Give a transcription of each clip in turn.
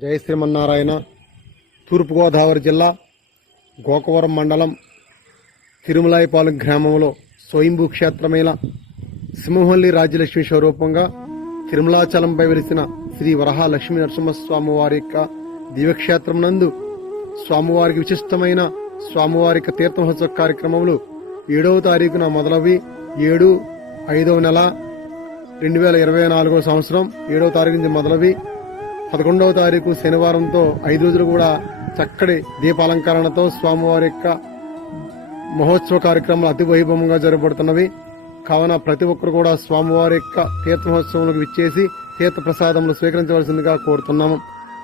జై శ్రీమన్నారాయణ. తూర్పుగోదావరి జిల్లా గోకవరం మండలం తిరుమలాయపాలెం గ్రామంలో స్వయంభూ క్షేత్రమైన సింహవల్లి రాజ్యలక్ష్మి స్వరూపంగా తిరుమలాచలంపై వెలిసిన శ్రీ వరహా లక్ష్మీ నరసింహస్వామి వారి యొక్క దివ్యక్షేత్రం నందు స్వామివారికి విశిష్టమైన స్వామివారి తీర్థమహోత్సవ కార్యక్రమములు 7వ తారీఖున మొదలవి 7/5 నెల 2024 సంవత్సరం 7వ తారీఖు నుంచి మొదలవి 11వ తారీఖు శనివారంతో 5 రోజులు కూడా చక్కటి దీపాలంకరణతో స్వామివారి యొక్క మహోత్సవ కార్యక్రమాలు అతి వైభవంగా జరగబడుతున్నవి. కావున ప్రతి ఒక్కరు కూడా స్వామివారి యొక్క తీర్థ మహోత్సవంలోకి విచ్చేసి తీర్థ ప్రసాదములు స్వీకరించవలసిందిగా కోరుతున్నాము.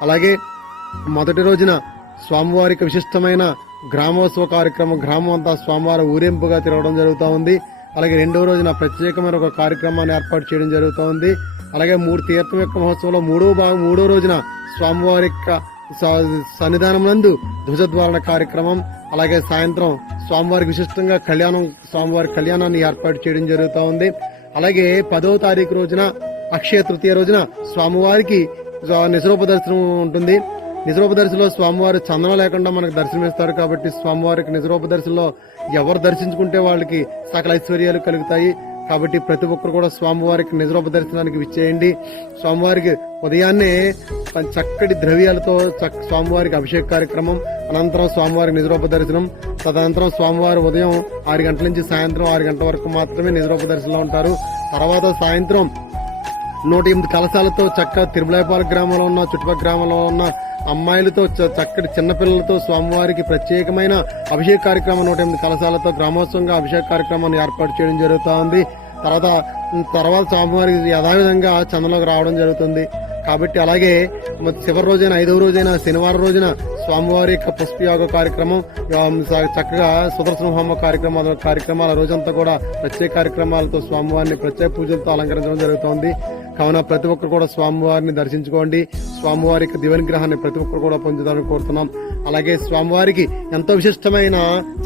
అలాగే మొదటి రోజున స్వామివారికి విశిష్టమైన గ్రామోత్సవ కార్యక్రమం, గ్రామం అంతా స్వామివారి ఊరేంపుగా తిరగడం జరుగుతూ ఉంది. అలాగే 2వ రోజున ప్రత్యేకమైన ఒక కార్యక్రమాన్ని ఏర్పాటు చేయడం జరుగుతూ ఉంది. అలాగే తీర్థం యొక్క మహోత్సవంలో 3వ రోజున స్వామివారి యొక్క సన్నిధానం నందు ధ్వజద్వారణ కార్యక్రమం, అలాగే సాయంత్రం స్వామివారికి విశిష్టంగా స్వామివారి కళ్యాణాన్ని ఏర్పాటు చేయడం జరుగుతూ ఉంది. అలాగే 10వ తారీఖు రోజున అక్షయ తృతీయ రోజున స్వామివారికి నిజరూప దర్శనం ఉంటుంది. నిజరూప దర్శనంలో స్వామివారి చందనం లేకుండా మనకు దర్శనమిస్తారు. కాబట్టి స్వామివారికి నిజరూప దర్శనంలో ఎవరు దర్శించుకుంటే వాళ్ళకి సకల ఐశ్వర్యాలు కలుగుతాయి. కాబట్టి ప్రతి ఒక్కరు కూడా స్వామివారికి నిజరూప దర్శనానికి విచ్చేయండి. స్వామివారికి ఉదయాన్నే చక్కటి ద్రవ్యాలతో స్వామివారికి అభిషేక కార్యక్రమం, అనంతరం స్వామివారికి నిజరూప దర్శనం, తదనంతరం స్వామివారి ఉదయం 6 గంటల నుంచి సాయంత్రం 6 గంటల వరకు మాత్రమే నిజరూప దర్శనంలో ఉంటారు. తర్వాత సాయంత్రం 108 కలశాలతో తిరుమలాయపాలెం గ్రామంలో ఉన్న చుట్టుపక్కల గ్రామంలో ఉన్న అమ్మాయిలతో చక్కటి చిన్నపిల్లలతో స్వామివారికి ప్రత్యేకమైన అభిషేక కార్యక్రమం 108 కలశాలతో గ్రామోత్సవంగా అభిషేక కార్యక్రమాన్ని ఏర్పాటు చేయడం జరుగుతూ ఉంది. తర్వాత స్వామివారికి యథావిధంగా చందనలోకి రావడం జరుగుతుంది. కాబట్టి అలాగే చివరి రోజైన 5వ రోజైన శనివారం రోజున స్వామివారి యొక్క పుష్పయోగ కార్యక్రమం, చక్కగా సుదర్శన హోమ కార్యక్రమాల రోజంతా కూడా ప్రత్యేక కార్యక్రమాలతో స్వామివారిని ప్రత్యేక పూజలతో అలంకరించడం జరుగుతోంది. కావున ప్రతి ఒక్కరు కూడా స్వామివారిని దర్శించుకోండి. స్వామివారి యొక్క దివ్యనుగ్రహాన్ని ప్రతి ఒక్కరు కూడా పొందుతారని కోరుతున్నాం. అలాగే స్వామివారికి ఎంతో విశిష్టమైన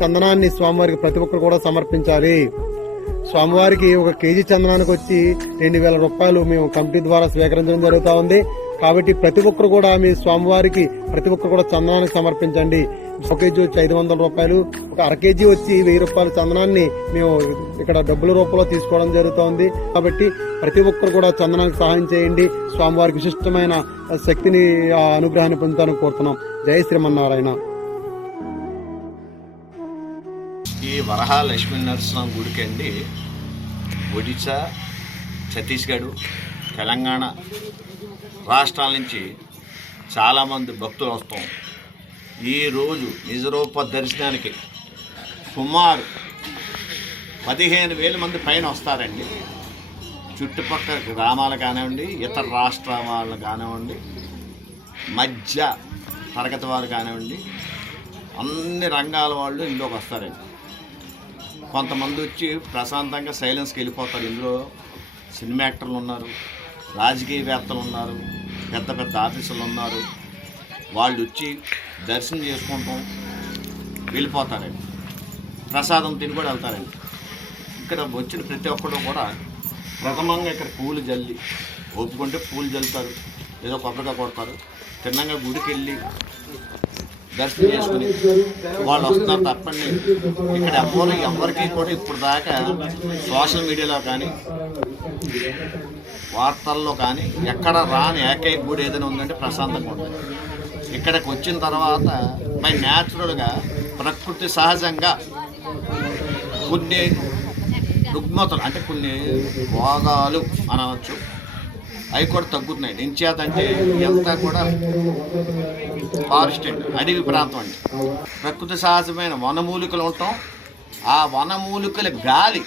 చందనాన్ని స్వామివారికి ప్రతి ఒక్కరు కూడా సమర్పించాలి. స్వామివారికి 1 కేజీ చందనానికి వచ్చి 2,000 రూపాయలు మేము కమిటీ ద్వారా స్వీకరించడం జరుగుతూ ఉంది. కాబట్టి ప్రతి ఒక్కరు కూడా మీ స్వామివారికి ప్రతి ఒక్కరు కూడా చందనానికి సమర్పించండి. 1 కేజీ వచ్చి 500 రూపాయలు, 1 అర కేజీ వచ్చి 1000 రూపాయల చందనాన్ని మేము ఇక్కడ డబ్బుల రూపంలో తీసుకోవడం జరుగుతోంది. కాబట్టి ప్రతి ఒక్కరు కూడా చందనానికి సహాయం చేయండి. స్వామివారికి విశిష్టమైన శక్తిని అనుగ్రహాన్ని పొందుతానని కోరుతున్నాం. జై శ్రీమన్నారాయణ. ఈ వరహా లక్ష్మీ నరసింహ గుడికి అండి ఒడిశా, ఛత్తీస్గఢ్, తెలంగాణ రాష్ట్రాల నుంచి చాలామంది భక్తులు వస్తాం. ఈరోజు నిజరూప దర్శనానికి సుమారు 15,000 మంది పైన వస్తారండి. చుట్టుపక్కల గ్రామాలు కానివ్వండి, ఇతర రాష్ట్రాలు కానివ్వండి, మధ్య తరగతి వారు కానివ్వండి, అన్ని రంగాల వాళ్ళు ఇందులోకి వస్తారండి. కొంతమంది వచ్చి ప్రశాంతంగా సైలెన్స్కి వెళ్ళిపోతారు. ఇందులో సినిమా యాక్టర్లు ఉన్నారు, రాజకీయవేత్తలు ఉన్నారు, పెద్ద పెద్ద ఆఫీసులు ఉన్నారు. వాళ్ళు వచ్చి దర్శనం చేసుకుంటాం వెళ్ళిపోతారండి. ప్రసాదం తిని కూడా వెళ్తారండి. ఇక్కడ వచ్చిన ప్రతి ఒక్కరు కూడా ప్రథమంగా ఇక్కడ పూలు జల్లి, ఒప్పుకుంటే పూలు జల్లుతారు, ఏదో కొబ్బరిగా కొడతారు. తిన్నంగా గుడికి వెళ్ళి దర్శనం చేసుకుని వాళ్ళు వస్తున్నారు తప్పండి. ఇక్కడ ఎవరికి కూడా ఇప్పుడు దాకా సోషల్ మీడియాలో కానీ వార్తల్లో కానీ ఎక్కడ రాని ఏకైక గుడి ఏదైనా ఉందంటే ప్రశాంతంగా ఉంటుంది. ఇక్కడికి వచ్చిన తర్వాత బై న్యాచురల్గా ప్రకృతి సహజంగా కొన్ని రుగ్మతలు అంటే కొన్ని రోగాలు అనవచ్చు, అవి కూడా తగ్గుతున్నాయి. ఎంచేతంటే ఇదంతా కూడా ఫారెస్ట్ అండి, అడవి ప్రాంతం అండి. ప్రకృతి సహజమైన వనమూలికలు ఉంటాం. ఆ వనమూలికల గాలి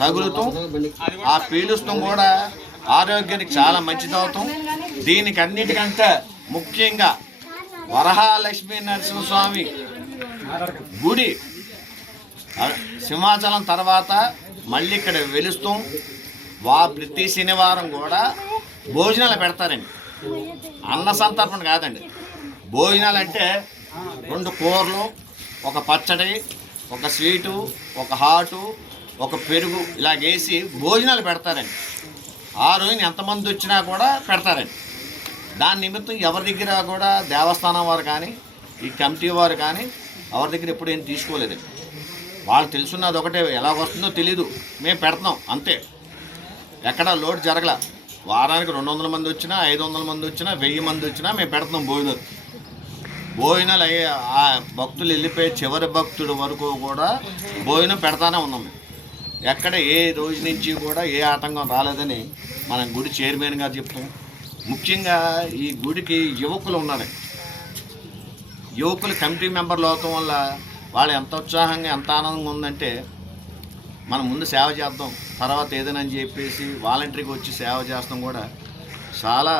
తగులుతాం, ఆ పీలుస్తాం కూడా ఆరోగ్యానికి చాలా మంచిది అవుతాం. దీనికి అన్నిటికంటే ముఖ్యంగా వరహా లక్ష్మీ నరసింహస్వామి గుడి సింహాచలం తర్వాత మళ్ళీ ఇక్కడ వెలుస్తాం. ప్రతి శనివారం కూడా భోజనాలు పెడతారండి. అన్న సంతర్పణ కాదండి, భోజనాలు అంటే 2 కూరలు, 1 పచ్చడి, 1 స్వీటు, 1 హాటు, 1 పెరుగు ఇలాగేసి భోజనాలు పెడతారండి. ఆ రోజున ఎంతమంది వచ్చినా కూడా పెడతారండి. దాని నిమిత్తం ఎవరి దగ్గర కూడా దేవస్థానం వారు కానీ ఈ కమిటీ వారు కానీ ఎవరి దగ్గర ఎప్పుడు ఏం తీసుకోలేదు. వాళ్ళు తెలుసున్నది ఒకటే, ఎలా వస్తుందో తెలీదు, మేము పెడుతున్నాం అంతే. ఎక్కడ లోటు జరగల. వారానికి 200 మంది వచ్చినా, 500 మంది వచ్చినా, 1000 మంది వచ్చినా మేము పెడుతున్నాం భోజనాలు అయ్యే ఆ భక్తులు వెళ్ళిపోయే చివరి భక్తుడి వరకు కూడా భోజనం పెడతానే ఉన్నాం మేము. ఎక్కడ ఏ రోజు నుంచి కూడా ఏ ఆటంకం రాలేదని మనం గుడి చైర్మన్ గారు చెప్తాం. ముఖ్యంగా ఈ గుడికి యువకులు ఉన్నారు. యువకులు కమిటీ మెంబర్లు అవటం వల్ల వాళ్ళు ఎంత ఉత్సాహంగా ఎంత ఆనందంగా ఉందంటే, మనం ముందు సేవ చేద్దాం తర్వాత ఏదైనా అని చెప్పేసి వాలంటరీగా వచ్చి సేవ చేస్తాం కూడా చాలా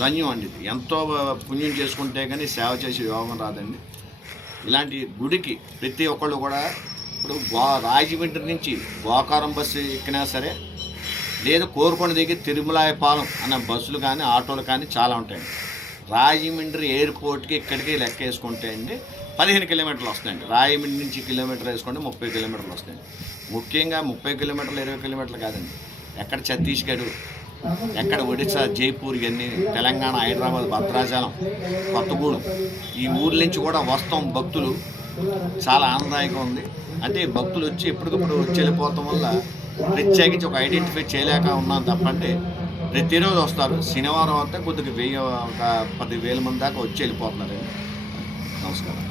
ధన్యం అండి. ఎంతో పుణ్యం చేసుకుంటే కానీ సేవ చేసే యోగం రాదండి. ఇలాంటి గుడికి ప్రతి ఒక్కళ్ళు కూడా ఇప్పుడు రాజమండ్రి నుంచి గోకారం బస్సు ఎక్కినా సరే, లేదు కోరుకొండ దిగి తిరుమలాయపాలెం అన్న బస్సులు కానీ ఆటోలు కానీ చాలా ఉంటాయండి. రాజమండ్రి ఎయిర్పోర్ట్కి ఇక్కడికి లెక్క వేసుకుంటే అండి 15 కిలోమీటర్లు వస్తాయండి. రాజమండ్రి నుంచి కిలోమీటర్ వేసుకుంటే 30 కిలోమీటర్లు వస్తాయండి. ముఖ్యంగా 30 కిలోమీటర్లు 20 కిలోమీటర్లు కాదండి, ఎక్కడ ఛత్తీస్గఢ్, ఎక్కడ ఒడిశా జైపూర్, ఇవన్నీ తెలంగాణ హైదరాబాద్ భద్రాచలం కొత్తగూడెం ఈ ఊర్ల నుంచి కూడా వస్తాం భక్తులు. చాలా ఆనందదాయకంగా ఉంది. అంటే భక్తులు వచ్చి ఎప్పటికప్పుడు వచ్చి వెళ్ళిపోవటం వల్ల ప్రత్యేకించి ఒక ఐడెంటిఫై చేయలేక ఉన్నాం తప్పంటే ప్రతిరోజు వస్తారు. శనివారం వస్తే కొద్దిగా 1000 ఒక 10,000 మంది దాకా వచ్చి వెళ్ళిపోతున్నారు. నమస్కారం.